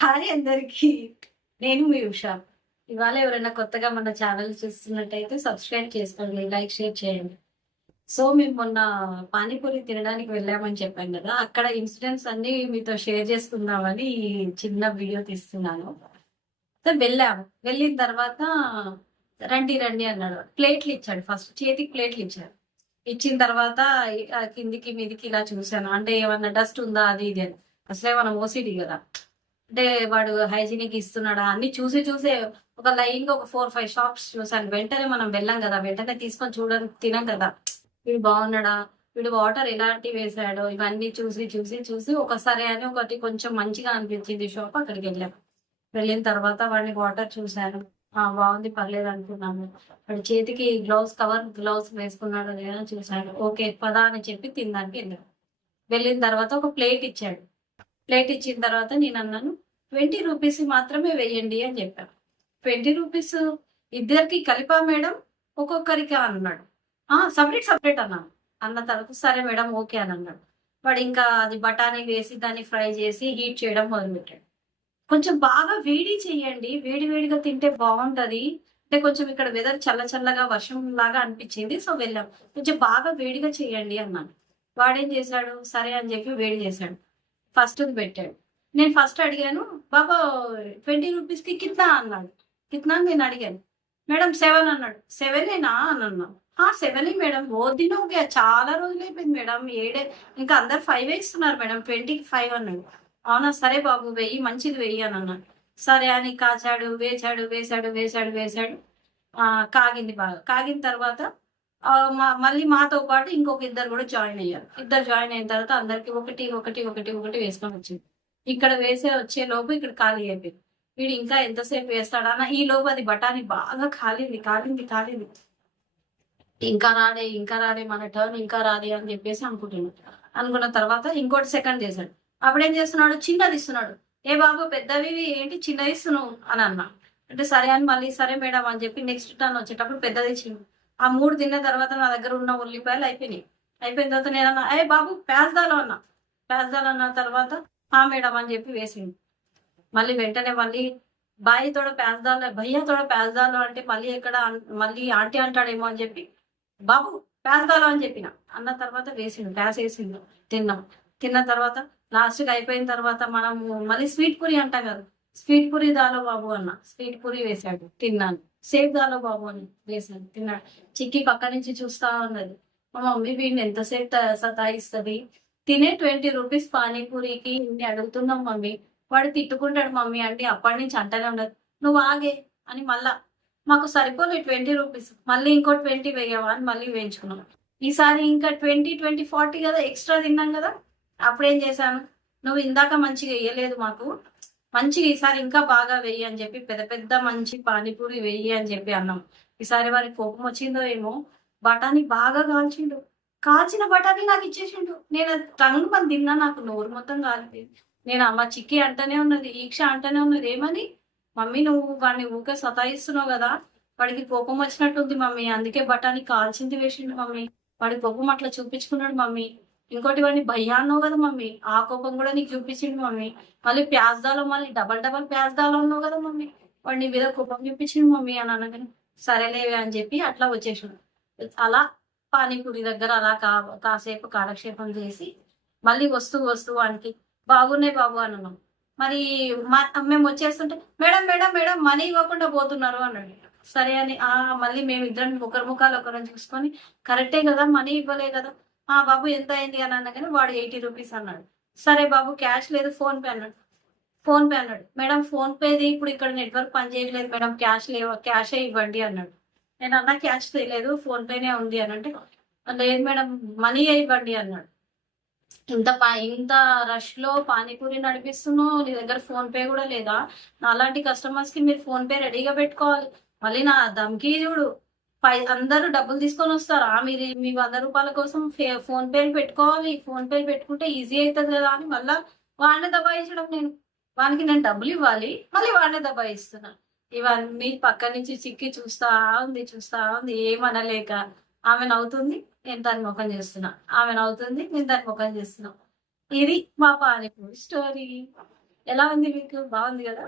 Hi అందరికి. నేను మీ ఉషా. ఇవాళ ఎవరైనా కొత్తగా మన ఛానల్ చూస్తున్నట్టయితే సబ్స్క్రైబ్ చేసుకోండి, లైక్, షేర్ చేయండి. సో మేము మొన్న పానీపూరి తినడానికి వెళ్ళామని చెప్పాం కదా, అక్కడ ఇన్సిడెంట్స్ అన్ని మీతో షేర్ చేసుకుందామని ఈ చిన్న వీడియో తీస్తున్నాను. సో వెళ్ళాము. వెళ్ళిన తర్వాత రండి రండి అన్నాడు. ప్లేట్లు ఇచ్చాడు. ఫస్ట్ చేతికి ప్లేట్లు ఇచ్చాడు. ఇచ్చిన తర్వాత కిందికి మీదికి ఇలా చూశాను. అంటే ఏమన్నా డస్ట్ ఉందా అది ఇది అని. అసలే మనం ఓసిడి కదా, అంటే వాడు హైజీనిక్ ఇస్తున్నాడా అన్ని చూసి చూసే ఒక లైన్ గా ఒక 4-5 షాప్స్ చూసాను. వెంటనే మనం వెళ్ళాం కదా, వెంటనే తీసుకొని తినాం కదా. వీడు బాగున్నాడా, వీడు వాటర్ ఎలాంటివి వేసాడో ఇవన్నీ చూసి చూసి చూసి ఒకసారి అని ఒకటి కొంచెం మంచిగా అనిపించింది షాప్, అక్కడికి వెళ్ళాం. వెళ్ళిన తర్వాత వాడిని వాటర్ చూశాను. బాగుంది, పర్లేదు అనుకున్నాను. వాడి చేతికి గ్లౌస్ వేసుకున్నాడో లేదో చూశాడు. ఓకే పదా అని చెప్పి తినడానికి వెళ్ళాం. వెళ్ళిన తర్వాత ఒక ప్లేట్ ఇచ్చాడు. ప్లేట్ ఇచ్చిన తర్వాత నేను అన్నాను, 20 రూపీస్ మాత్రమే వేయండి అని చెప్పాను. 20 రూపీస్ ఇద్దరికి కలిపా మేడం, ఒక్కొక్కరికి అన్నాడు. సపరేట్ సపరేట్ అన్నాను. అన్న తర్వాత సరే మేడం ఓకే అని అన్నాడు. వాడు ఇంకా అది బఠానీ వేసి దాన్ని ఫ్రై చేసి హీట్ చేయడం మొదలుపెట్టాడు. కొంచెం బాగా వేడి చేయండి, వేడి వేడిగా తింటే బాగుంటది. అంటే కొంచెం ఇక్కడ వెదర్ చల్ల చల్లగా వర్షం లాగా అనిపించింది, సో వెళ్ళాం. కొంచెం బాగా వేడిగా చేయండి అన్నాను. వాడేం చేశాడు, సరే అని చెప్పి వేడి చేశాడు. ఫస్ట్ పెట్టాడు. నేను ఫస్ట్ అడిగాను, బాబా 20 రూపీస్కి కిత్నా అన్నాడు. కిత్నా అని నేను అడిగాను. మేడం 7 అన్నాడు. 7ఏనా అని అన్నాను. 7 మేడం, ఓ దినం చాలా రోజులు అయిపోయింది మేడం, 7 ఇంకా అందరు 5 ఇస్తున్నారు మేడం, 20కి 5 అన్నాడు. అవునా సరే బాబు వెయ్యి, మంచిది వెయ్యి అని అన్నాడు. సరే అని కాచాడు, వేసాడు వేసాడు వేసాడు వేసాడు. కాగింది బాగా. కాగిన తర్వాత మళ్ళీ మాతో పాటు ఇంకొక ఇద్దరు కూడా జాయిన్ అయ్యారు. ఇద్దరు జాయిన్ అయిన తర్వాత అందరికి ఒకటి ఒకటి ఒకటి ఒకటి వేసుకొని వచ్చింది. ఇక్కడ వచ్చే లోపు ఇక్కడ ఖాళీ అయిపోయింది. వీడు ఇంకా ఎంతసేపు వేస్తాడా అన్న ఈ లోపు అది బఠానీ బాగా కాలింది కాలింది కాలింది. ఇంకా రాడే మన టర్న్ ఇంకా రాదే అని చెప్పేసి అనుకున్న తర్వాత ఇంకోటి సెకండ్ చేశాడు. అప్పుడేం చేస్తున్నాడు, చిన్నది ఇస్తున్నాడు. ఏ బాబు పెద్దవి ఏంటి చిన్నది ఇస్తున్నావు అని అన్నా. అంటే సరే అని మళ్ళీ సరే మేడం అని చెప్పి నెక్స్ట్ టర్న్ వచ్చేటప్పుడు పెద్దది ఇచ్చింది. ఆ 3 తిన్న తర్వాత నా దగ్గర ఉన్న ఉల్లిపాయలు అయిపోయినాయి. అయిపోయిన తర్వాత నేను అన్నా, ఏ బాబు ప్యాజ్దాలో అన్నా. ప్యాజ్దాలో అన్న తర్వాత మేడం అని చెప్పి వేసింది. మళ్ళీ వెంటనే మళ్ళీ బాయి తోడ ప్యాజ్దాలో, భయ్యా తోడ ప్యాజ్దాలో అంటే మళ్ళీ మళ్ళీ ఆంటీ అంటాడేమో అని చెప్పి బాబు ప్యాజ్దాలో అని చెప్పిన. అన్న తర్వాత వేసిండు, ప్యాస్ వేసిండు. తిన్న తర్వాత లాస్ట్కి అయిపోయిన తర్వాత మనము మళ్ళీ స్వీట్ పూరి అంటాం కదా, స్వీట్ పూరి దాలో బాబు అన్న. స్వీట్ పూరి వేశాడు, తిన్నాను. సేఫ్ దాలో బాబు అని వేసాను, తిన్నాడు. చిక్కి పక్క నుంచి చూస్తా ఉన్నది. మా మమ్మీ వీడిని ఎంతసేపు సతాయిస్తుంది, తినే 20 రూపీస్ పానీపూరికి ఇన్ని అడుగుతున్నాం మమ్మీ, వాడు తిట్టుకుంటాడు మమ్మీ అంటే అప్పటి నుంచి అంటనే ఉండదు. నువ్వు ఆగే అని మళ్ళా మాకు సరిపోలే 20 రూపీస్, మళ్ళీ ఇంకో 20 వేయవా అని మళ్ళీ వేయించుకున్నాం. ఈసారి ఇంకా 20, 20, 40 కదా ఎక్స్ట్రా తిన్నాం కదా. అప్పుడేం చేశాను, నువ్వు ఇందాక మంచిగా వేయలేదు మాకు, మంచిగా ఈసారి ఇంకా బాగా వెయ్యి అని చెప్పి పెద్ద పెద్ద మంచి పానీపూరి వెయ్యి అని చెప్పి అన్నాం. ఈసారి వారికి కోపం వచ్చిందో ఏమో, బఠానీ బాగా కాల్చిండు. కాల్చిన బఠానీ నాకు ఇచ్చేసిండు. నేను టంగ్ మంది తిన్నా, నాకు నోరు మొత్తం కాలిపోయింది. నేను అమ్మ చిక్కి అంటనే ఉన్నది, ఈక్ష అంటనే ఉన్నది, ఏమని మమ్మీ నువ్వు వాడిని ఊకే సతాయిస్తున్నావు కదా, వాడికి కోపం వచ్చినట్టుంది మమ్మీ, అందుకే బఠానీ కాల్చింది వేసిండు మమ్మీ, వాడి కోపం అట్లా చూపించుకున్నాడు మమ్మీ. ఇంకోటి వాడిని భయ్యా అన్నావు కదా మమ్మీ, ఆ కోపం కూడా నీకు చూపించిండు మమ్మీ. మళ్ళీ ప్యాజ్దాలో మళ్ళీ డబల్ ప్యాజ్దాలో ఉన్నావు కదా మమ్మీ, వాడిని మీద కోపం చూపించిండు మమ్మీ అని అనగానే సరేలేవే అని చెప్పి అట్లా వచ్చేసాడు. అలా పానీపూరి దగ్గర అలా కాసేపు కాలక్షేపం చేసి మళ్ళీ వస్తూ వానికి బాగున్నాయి బాబు అన్నాం. మరి మేము వచ్చేస్తుంటే మేడం మేడం మేడం మనీ ఇవ్వకుండా పోతున్నారు అన్నాడు. సరే అని మళ్ళీ మేము ఇద్దరం ఒకరి ముఖాలు ఒకరిని చూసుకొని కరెక్టే కదా మనీ ఇవ్వలే కదా, బాబు ఎంత అయింది అని అన్నగానే వాడు 80 రూపీస్ అన్నాడు. సరే బాబు క్యాష్ లేదు ఫోన్ పే అన్నాడు. మేడం ఫోన్ పేది ఇప్పుడు ఇక్కడ నెట్వర్క్ పనిచేయట్లేదు మేడం, క్యాషే ఇవ్వండి అన్నాడు. నేను అన్నా క్యాష్ తెలియదు ఫోన్ పేనే ఉంది అని అంటే, లేదు మేడం మనీ ఇవ్వండి అన్నాడు. ఇంత రష్ లో పానీపూరి నడిపిస్తున్నావు, నీ దగ్గర ఫోన్ పే కూడా లేదా? నాలాంటి కస్టమర్స్ కి మీరు ఫోన్ పే రెడీగా పెట్టుకోవాలి. మళ్ళీ నా దమ్కి చూడు, అందరూ డబ్బులు తీసుకొని వస్తారు, మీరు మీ 100 రూపాయల కోసం ఫోన్ పేలు పెట్టుకోవాలి, ఫోన్ పేలు పెట్టుకుంటే ఈజీ అవుతుంది కదా అని మళ్ళా వాడిని దబాయించడం. వానికి నేను డబ్బులు ఇవ్వాలి, మళ్ళీ వాడిని దబాయిస్తున్నా. ఇవన్నీ పక్క నుంచి చిక్కి చూస్తా ఉంది ఏమనలేక. ఆమె నవ్వుతుంది, నేను దాని ముఖం చేస్తున్నా. ఇది మా పానీపూరి స్టోరీ. ఎలా ఉంది మీకు? బాగుంది కదా?